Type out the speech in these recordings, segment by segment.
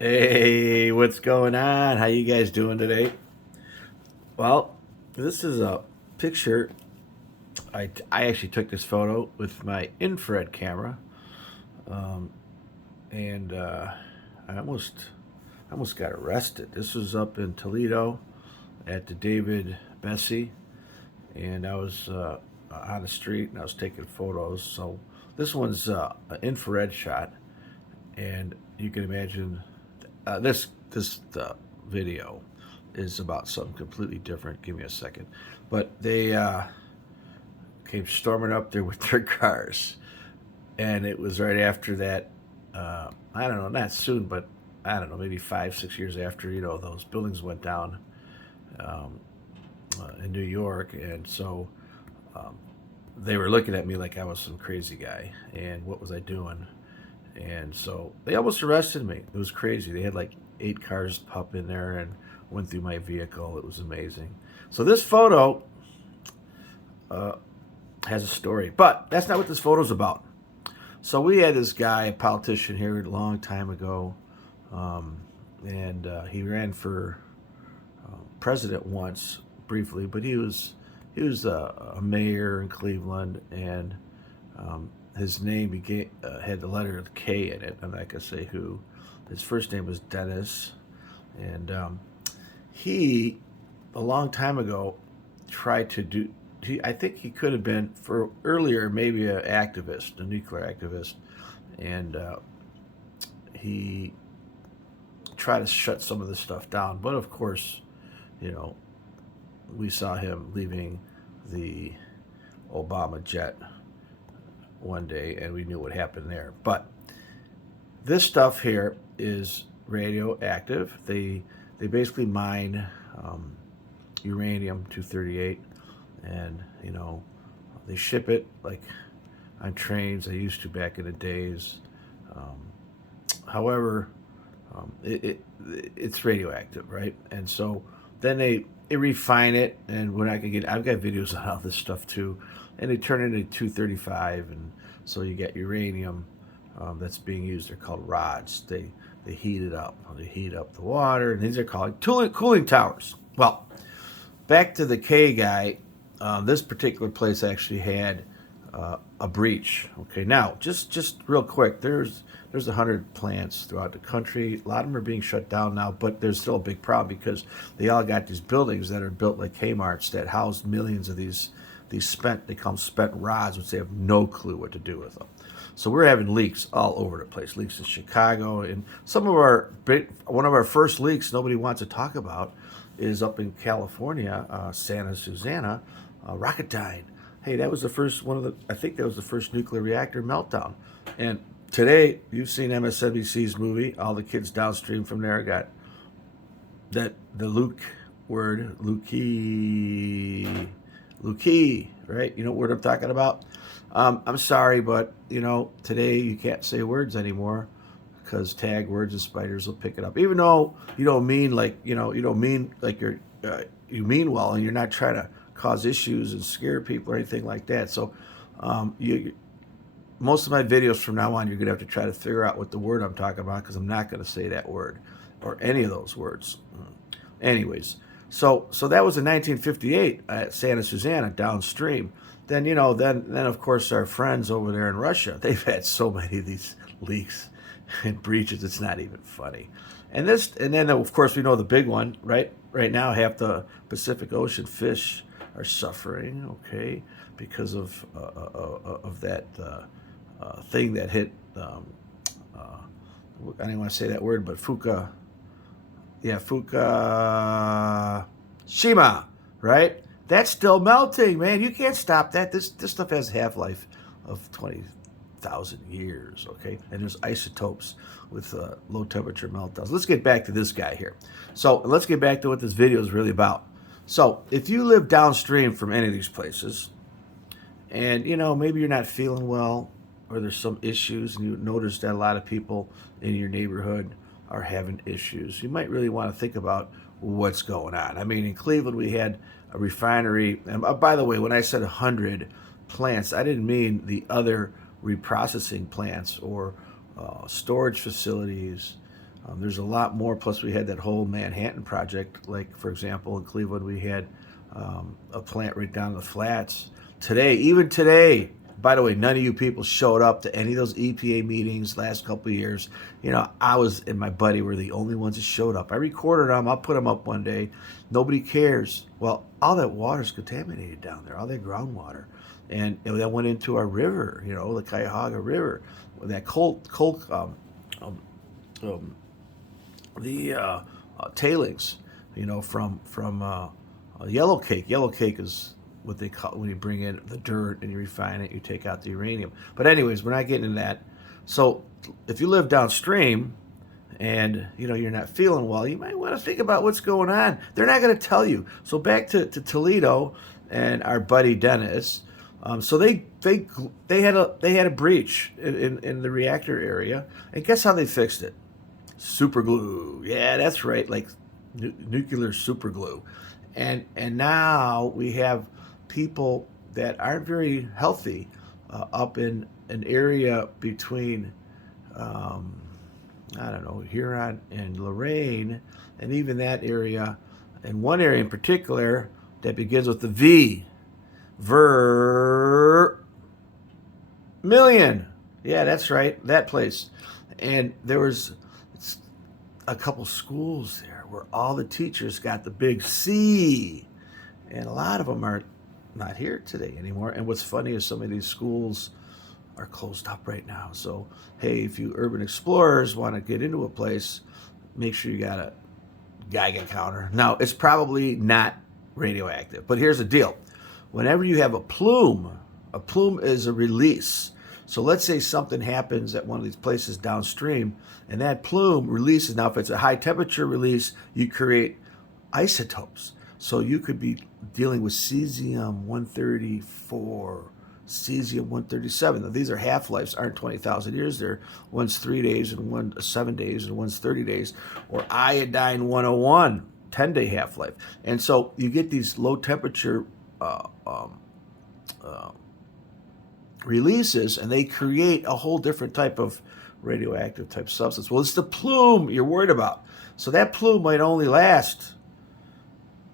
Hey, what's going on? How you guys doing today? Well, this is a picture. I actually took this photo with my infrared camera, um, and I almost got arrested. This was up in Toledo at the David Bessie, and I was on the street and I was taking photos. So this one's an infrared shot, and you can imagine this video is about something completely different. Give me a second. But they came storming up there with their cars, and it was right after that. I don't know, not soon, but I don't know, maybe 5, 6 years after those buildings went down um, in New York, and so um, they were looking at me like I was some crazy guy, and what was I doing? And so they almost arrested me. It was crazy. They had like 8 cars pop in there and went through my vehicle. It was amazing. So this photo uh, has a story, but that's not what this photo's about. So we had this guy, a politician here a long time ago, um, and he ran for president once briefly, but he was a mayor in Cleveland, and his name had the letter K in it. I'm not gonna say who. His first name was Dennis, and he, a long time ago, tried to do. I think he could have been for earlier, maybe an activist, a nuclear activist, and he tried to shut some of this stuff down. But of course, you know, we saw him leaving the Obama jet one day, and we knew what happened there. But this stuff here is radioactive. They basically mine uranium 238, and they ship it like on trains. They used to back in the days. Um, However, it's radioactive, right? And so then they refine it, and we're not gonna get. I've got videos on all this stuff too, and they turn it into 235, and so you get uranium that's being used. They're called rods. They heat it up. They heat up the water, and these are called cooling towers. Well, back to the K guy. This particular place actually had a breach. Okay, now just real quick, there's 100 plants throughout the country. A lot of them are being shut down now, but there's still a big problem because they all got these buildings that are built like Kmart's that house millions of these they call them spent rods, which they have no clue what to do with them. So we're having leaks all over the place. Leaks in Chicago, and one of our first leaks nobody wants to talk about is up in California, Santa Susana, Rocketdyne. Hey, that was the first one of the. I think that was the first nuclear reactor meltdown. And today, you've seen MSNBC's movie. All the kids downstream from there got the Luke word, Lukey, right? You know what word I'm talking about? I'm sorry, but today you can't say words anymore because tag words and spiders will pick it up. Even though you don't mean like you don't mean like you mean well, and you're not trying to cause issues and scare people or anything like that. So you most of my videos from now on, you're gonna have to try to figure out what the word I'm talking about because I'm not gonna say that word or any of those words. Anyways, so that was in 1958 at Santa Susana downstream. Then then of course our friends over there in Russia, they've had so many of these leaks and breaches. It's not even funny. And then of course we know the big one, right? Right now, half the Pacific Ocean fish are suffering, okay, because of that thing that hit. Uh, I don't want to say that word, but Fukushima, right? That's still melting, man. You can't stop that. This stuff has a half life of 20,000 years, okay? And there's isotopes with low temperature meltdowns. Let's get back to this guy here. So let's get back to what this video is really about. So if you live downstream from any of these places, and maybe you're not feeling well, or there's some issues, and you notice that a lot of people in your neighborhood are having issues, you might really want to think about what's going on. I mean, in Cleveland, we had a refinery. And by the way, when I said 100 plants, I didn't mean the other reprocessing plants or storage facilities. There's a lot more. Plus, we had that whole Manhattan project. Like, for example, in Cleveland, we had a plant right down the flats. Today, even today, by the way, none of you people showed up to any of those EPA meetings last couple of years. You know, I was and my buddy were the only ones that showed up. I recorded them. I'll put them up one day. Nobody cares. Well, all that water's contaminated down there, all that groundwater. And that went into our river, you know, the Cuyahoga River. That um, um, the tailings, you know, from yellow cake. Yellow cake is what they call when you bring in the dirt and you refine it, you take out the uranium. But anyways, we're not getting into that. So if you live downstream and you know you're not feeling well, you might want to think about what's going on. They're not going to tell you. So back to Toledo and our buddy Dennis. So they had a breach in the reactor area, and guess how they fixed it? Super glue. Yeah, that's right, like nuclear super glue. And now we have people that aren't very healthy up in an area between I don't know, Huron and Lorraine, and even that area, and one area in particular that begins with the V. Million. Yeah, that's right, that place. And there was a couple schools there where all the teachers got the big C, and a lot of them are not here today anymore. And what's funny is some of these schools are closed up right now. So, hey, if you urban explorers want to get into a place, make sure you got a Geiger counter. Now, it's probably not radioactive, but here's the deal. Whenever you have a plume is a release. So let's say something happens at one of these places downstream, and that plume releases. Now, if it's a high temperature release, you create isotopes. So you could be dealing with cesium-134, cesium-137. Now, these are half-lives, aren't 20,000 years. They're one's 3 days and one's 7 days and one's 30 days. Or iodine-101, 10-day half-life. And so you get these low temperature releases, and they create a whole different type of radioactive type substance. Well, it's the plume you're worried about. So that plume might only last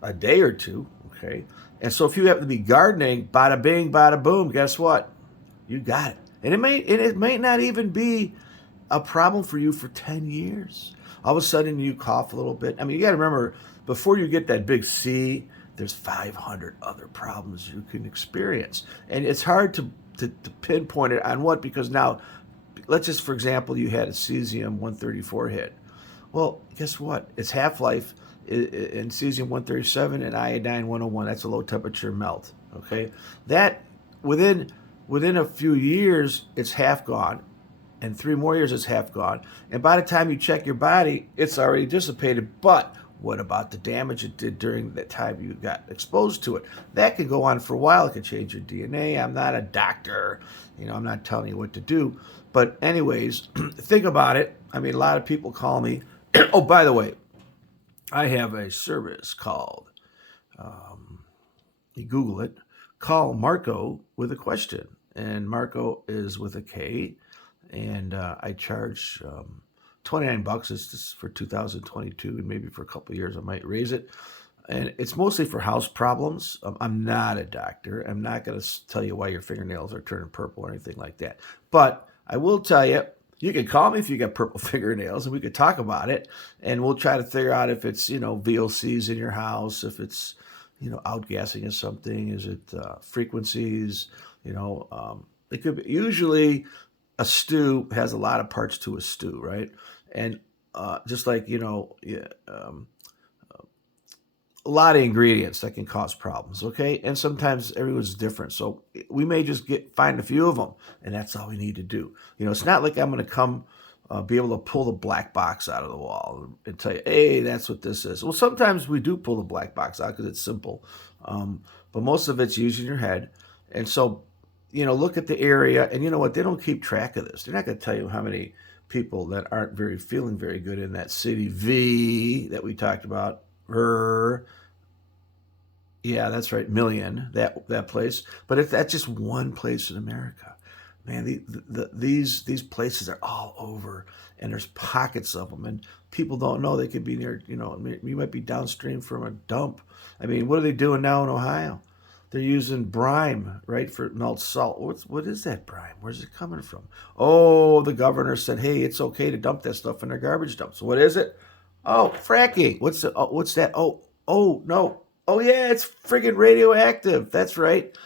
a day or two, okay? And so if you happen to be gardening, bada bing, bada boom, guess what? You got it. And it may not even be a problem for you for 10 years. All of a sudden you cough a little bit. I mean, you got to remember, before you get that big C, there's 500 other problems you can experience. And it's hard to pinpoint it on what, because now, let's just, for example, you had a cesium-134 hit. Well, guess what? Its half-life in cesium-137 and iodine-101, that's a low temperature melt, okay? That, within a few years, it's half gone. In 3 more years, it's half gone. And by the time you check your body, it's already dissipated. But what about the damage it did during the time you got exposed to it? That could go on for a while. It could change your DNA. I'm not a doctor. You know, I'm not telling you what to do. But anyways, think about it. I mean, a lot of people call me. Oh, by the way, I have a service called, you Google it, call Marko with a question. And Marko is with a K. And I charge $29. It's just for 2022, and maybe for a couple of years I might raise it. And it's mostly for house problems. I'm not a doctor. I'm not going to tell you why your fingernails are turning purple or anything like that. But I will tell you, you can call me if you got purple fingernails, and we could talk about it. And we'll try to figure out if it's, VOCs in your house, if it's, outgassing of something. Is it frequencies? It could be, usually a stew has a lot of parts to a stew, right? And just like, a lot of ingredients that can cause problems, okay? And sometimes everyone's different. So we may just find a few of them, and that's all we need to do. It's not like I'm going to come be able to pull the black box out of the wall and tell you, hey, that's what this is. Well, sometimes we do pull the black box out because it's simple. But most of it's using your head. And so, look at the area, and you know what? They don't keep track of this. They're not going to tell you how many people that aren't feeling very good in that city V that we talked about. Yeah, that's right, million, that place. But if that's just one place in America, Man, these places are all over, and there's pockets of them, and people don't know they could be near. You might be downstream from a dump. I mean, what are they doing now in Ohio? They're using brine, right, for melt salt. What is that brine? Where's it coming from? Oh, the governor said, hey, it's okay to dump that stuff in their garbage dump. So what is it? Oh, fracking. What's that? Oh no. Oh yeah, it's friggin' radioactive. That's right.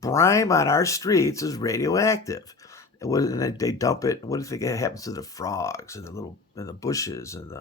Brine on our streets is radioactive. And they dump it. What do you think happens to the frogs and the bushes and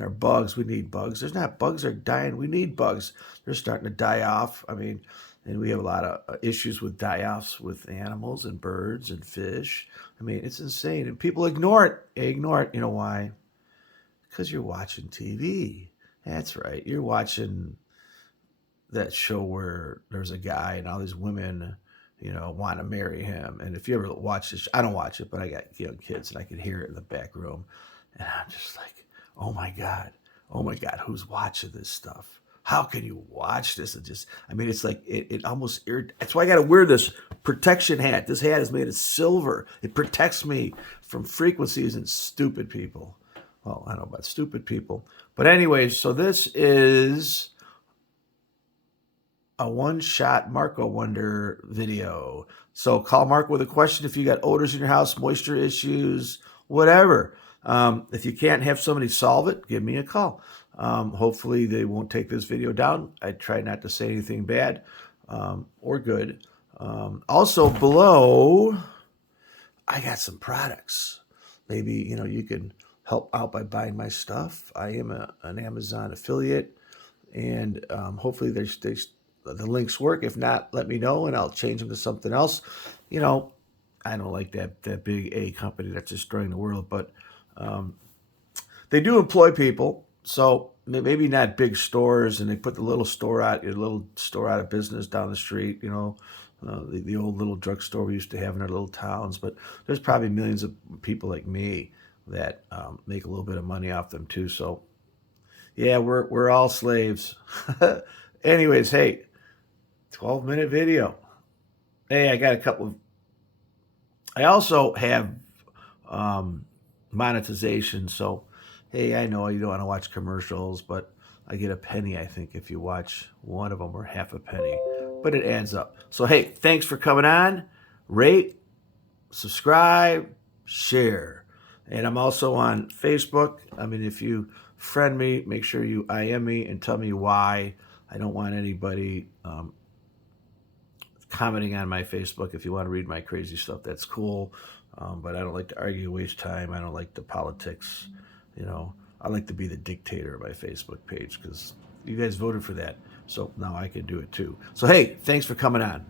our bugs? We need bugs. There's not bugs are dying. We need bugs. They're starting to die off. I mean, and we have a lot of issues with die-offs with animals and birds and fish. I mean, it's insane, and people ignore it. They ignore it. You know why? Because you're watching TV. That's right. You're watching that show where there's a guy and all these women, want to marry him. And if you ever watch this, I don't watch it, but I got young kids and I can hear it in the back room. And I'm just like, oh my God, who's watching this stuff? How can you watch this? It's like, it almost irritates. That's why I got to wear this protection hat. This hat is made of silver. It protects me from frequencies and stupid people. Well, I don't know about stupid people. But anyways, so this is a one-shot Marco Wonder video. So call Marco with a question if you got odors in your house, moisture issues, whatever. If you can't have somebody solve it, give me a call. Hopefully they won't take this video down. I try not to say anything bad or good. Also below, I got some products. Maybe, you can help out by buying my stuff. I am an Amazon affiliate, and hopefully the links work. If not, let me know and I'll change them to something else. I don't like that big A company that's destroying the world, but they do employ people. So maybe not big stores, and they put your little store out of business down the street. The old little drugstore we used to have in our little towns. But there's probably millions of people like me that make a little bit of money off them too. So yeah, we're all slaves. Anyways, hey, 12-minute video. Hey, I got a couple of. I also have monetization. So hey, I know you don't want to watch commercials, but I get a penny, I think, if you watch one of them, or half a penny. But it adds up. So hey, thanks for coming on. Rate, subscribe, share. And I'm also on Facebook. If you friend me, make sure you IM me and tell me why. I don't want anybody commenting on my Facebook. If you want to read my crazy stuff, that's cool. But I don't like to argue, waste time. I don't like the politics. I like to be the dictator of my Facebook page because you guys voted for that. So now I can do it too. So hey, thanks for coming on.